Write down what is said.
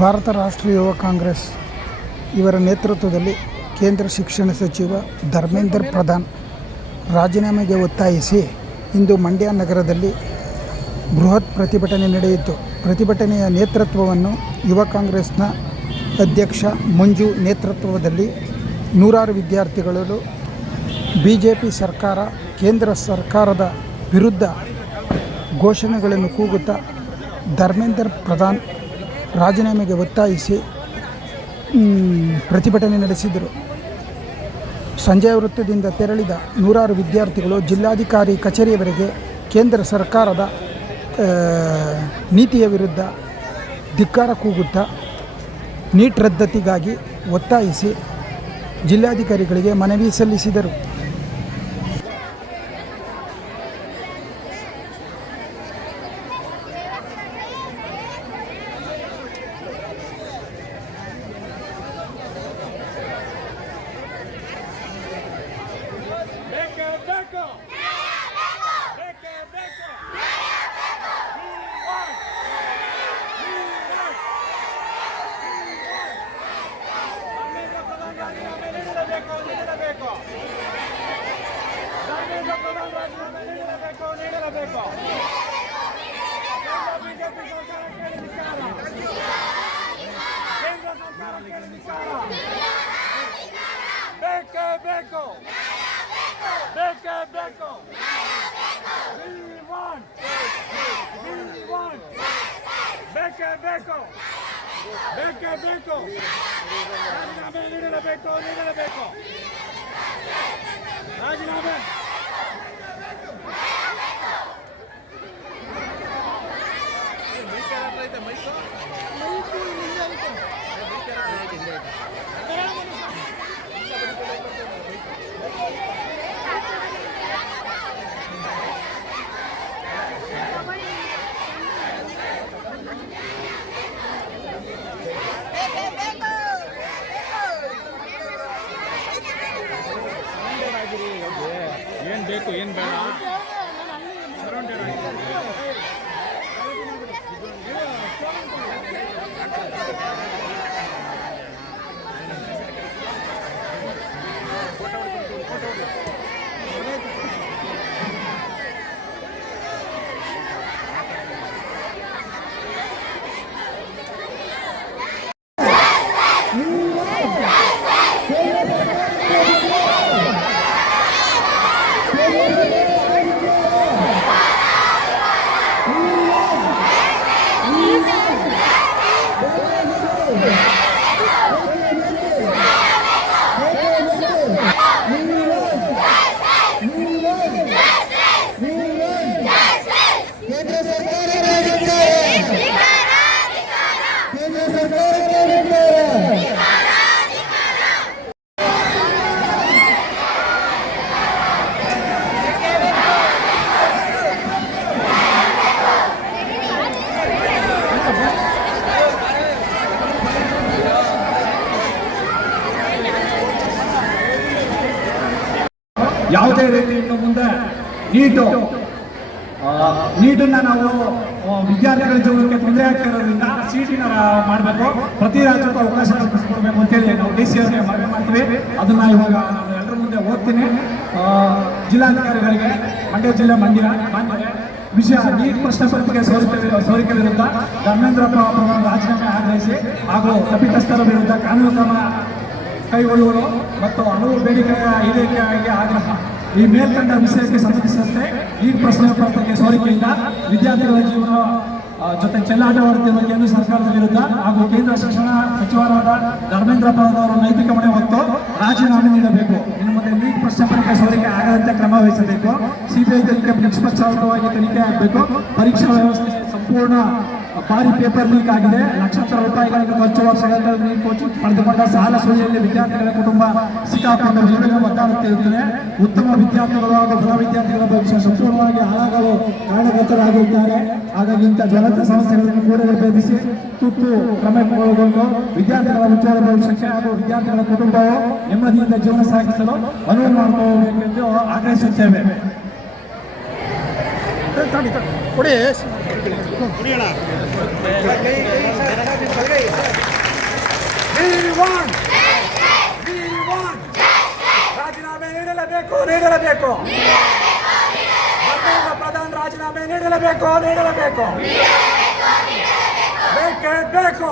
ಭಾರತ ರಾಷ್ಟ್ರೀಯ ಯುವ ಕಾಂಗ್ರೆಸ್ ಇವರ ನೇತೃತ್ವದಲ್ಲಿ ಕೇಂದ್ರ ಶಿಕ್ಷಣ ಸಚಿವ ಧರ್ಮೇಂದ್ರ ಪ್ರಧಾನ್ ರಾಜೀನಾಮೆಗೆ ಒತ್ತಾಯಿಸಿ ಇಂದು ಮಂಡ್ಯ ನಗರದಲ್ಲಿ ಬೃಹತ್ ಪ್ರತಿಭಟನೆ ನಡೆಯಿತು. ಪ್ರತಿಭಟನೆಯ ನೇತೃತ್ವವನ್ನು ಯುವ ಕಾಂಗ್ರೆಸ್ನ ಅಧ್ಯಕ್ಷ ಮಂಜು ನೇತೃತ್ವದಲ್ಲಿ ನೂರಾರು ವಿದ್ಯಾರ್ಥಿಗಳು ಬಿಜೆಪಿ ಸರ್ಕಾರ, ಕೇಂದ್ರ ಸರ್ಕಾರದ ವಿರುದ್ಧ ಘೋಷಣೆಗಳನ್ನು ಕೂಗುತ್ತಾ ಧರ್ಮೇಂದ್ರ ಪ್ರಧಾನ್ ರಾಜೀನಾಮೆಗೆ ಒತ್ತಾಯಿಸಿ ಪ್ರತಿಭಟನೆ ನಡೆಸಿದರು. ಸಂಜಯ ವೃತ್ತದಿಂದ ತೆರಳಿದ ನೂರಾರು ವಿದ್ಯಾರ್ಥಿಗಳು ಜಿಲ್ಲಾಧಿಕಾರಿ ಕಚೇರಿಯವರೆಗೆ ಕೇಂದ್ರ ಸರ್ಕಾರದ ನೀತಿಯ ವಿರುದ್ಧ ಧಿಕ್ಕಾರ ಕೂಗುತ್ತಾ ನೀಟ್ ರದ್ದತಿಗಾಗಿ ಒತ್ತಾಯಿಸಿ ಜಿಲ್ಲಾಧಿಕಾರಿಗಳಿಗೆ ಮನವಿ ಸಲ್ಲಿಸಿದರು. ರಾಜೀನಾಮೆ ಏನು ಬೇಕು ಏನು ಬೇಡ ಸರೌಂಡೆಡ್ ಆಗಿದೆ. ಯಾವುದೇ ರೀತಿ ಇನ್ನು ಮುಂದೆ ನೀಟನ್ನು ನಾವು ವಿದ್ಯಾರ್ಥಿಗಳ ಜೀವನಕ್ಕೆ ತೊಂದರೆ ಆಗ್ತಾ ಇರೋದ್ರಿಂದ ಸಿಟಿನ ಮಾಡಬೇಕು, ಪ್ರತಿ ರಾಜ್ಯಕ್ಕೂ ಅವಕಾಶ ಕಲ್ಪಿಸಿಕೊಡ್ಬೇಕು ಅಂತೇಳಿ ನಾವು ಡಿ ಸಿ ಅವರಿಗೆ ಮನವಿ ಮಾಡ್ತೀವಿ. ಅದನ್ನ ಇವಾಗ ನಾನು ಎಲ್ಲರ ಮುಂದೆ ಓದ್ತೀನಿ. ಜಿಲ್ಲಾಧಿಕಾರಿಗಳಿಗೆ, ಮಂಡ್ಯ ಜಿಲ್ಲೆ ಮಾನ್ಯರೇ, ವಿಷಯ ನೀಟ್ ಪ್ರಶ್ನೆ ಪತ್ರಿಕೆ ಸೋರಿಕೆ ವಿರುದ್ಧ ಧರ್ಮೇಂದ್ರ ಪ್ರಧಾನ್ ರಾಜೀನಾಮೆ ಆಗ್ರಹಿಸಿ ಹಾಗೂ ತಪ್ಪಿತಸ್ಥರ ವಿರುದ್ಧ ಕಾನೂನು ಕ್ರಮ ಕೈಗೊಳ್ಳುವುದು ಮತ್ತು ಹಲವು ಬೇಡಿಕೆಯ ಈಡೇರಿಕೆಯಾಗಿ ಆಗ್ರಹ. ಈ ಮೇಲ್ಕಂಡ ವಿಷಯಕ್ಕೆ ಸಂಬಂಧಿಸಿದಂತೆ ಈ ಪ್ರಶ್ನೆ ಪತ್ರಿಕೆ ಸೋರಿಕೆಯಿಂದ ವಿದ್ಯಾರ್ಥಿಗಳ ಜೀವನ ಜೊತೆ ಚೆಲ್ಲಾಟವಾಡುತ್ತಿರುವ ಕೇಂದ್ರ ಸರ್ಕಾರದ ವಿರುದ್ಧ ಹಾಗೂ ಕೇಂದ್ರ ಶಿಕ್ಷಣ ಸಚಿವರಾದ ಧರ್ಮೇಂದ್ರ ಪ್ರಧಾನ್ ಅವರ ನೈತಿಕ ಹೊಣೆ ಹೊತ್ತು ರಾಜೀನಾಮೆ ನೀಡಬೇಕು. ಇನ್ನು ಮುಂದೆ ನೀಟ್ ಪ್ರಶ್ನೆ ಪತ್ರಿಕೆ ಸೋರಿಕೆ ಆಗದಂತೆ ಕ್ರಮ ವಹಿಸಬೇಕು. ಸಿಬಿಐ ತನಿಖೆ ನಿಷ್ಪಕ್ಷಪಾತವಾಗಿ ತನಿಖೆ ಆಗಬೇಕು. ಪರೀಕ್ಷಾ ವ್ಯವಸ್ಥೆ ಸಂಪೂರ್ಣ ಭಾರಿ ಪೇಪರ್ ಲೀಕ್ ಆಗಿದೆ. ಲಕ್ಷಾಂತರ ರೂಪಾಯಿಗಳನ್ನು ಖರ್ಚು ವರ್ಷಗಳ ನೀಟ್ ಕೋಚಿಂಗ್ ಪಡೆದುಕೊಂಡ ಸಾಲ ಸುಳಿಯಲ್ಲಿ ವಿದ್ಯಾರ್ಥಿಗಳ ಕುಟುಂಬ ಸಿಕ್ಕಾಕೊಂಡು ಜೀವನ ಒದ್ದಾಡುತ್ತಿರುತ್ತದೆ. ಉತ್ತಮ ವಿದ್ಯಾರ್ಥಿಗಳು ಹಾಗೂ ಬಡ ವಿದ್ಯಾರ್ಥಿಗಳ ಭವಿಷ್ಯ ಸಂಪೂರ್ಣವಾಗಿ ಹಾಳಾಗಲು ಕಾರಣಕರ್ತರಾಗಿದ್ದಾರೆ. ಹಾಗಾಗಿ ಇಂಥ ಜ್ವಲಂತ ಸಮಸ್ಯೆಗಳನ್ನು ಕೂಡಲೇ ಭೇದಿಸಿ ತುರ್ತು ಕ್ರಮ ಕೈಗೊಳ್ಳಬೇಕು. ವಿದ್ಯಾರ್ಥಿಗಳ ಉಜ್ವಲ ಭವಿಷ್ಯಕ್ಕೆ ಹಾಗೂ ವಿದ್ಯಾರ್ಥಿಗಳ ಕುಟುಂಬವು ನೆಮ್ಮದಿಯಿಂದ ಜೀವನ ಸಾಗಿಸಲು ಅನುವು ಮಾಡಿಕೊಳ್ಳಬೇಕೆಂದು ಆಗ್ರಹಿಸುತ್ತೇವೆ. ಕೊಡಿ ನೀಡಲೇಬೇಕು ನೀಡಲೇಬೇಕು ಧರ್ಮೇಂದ್ರ ಪ್ರಧಾನ್ ರಾಜೀನಾಮೆ ನೀಡಲೇಬೇಕು ನೀಡಲೇಬೇಕು ಬೇಕೇ ಬೇಕು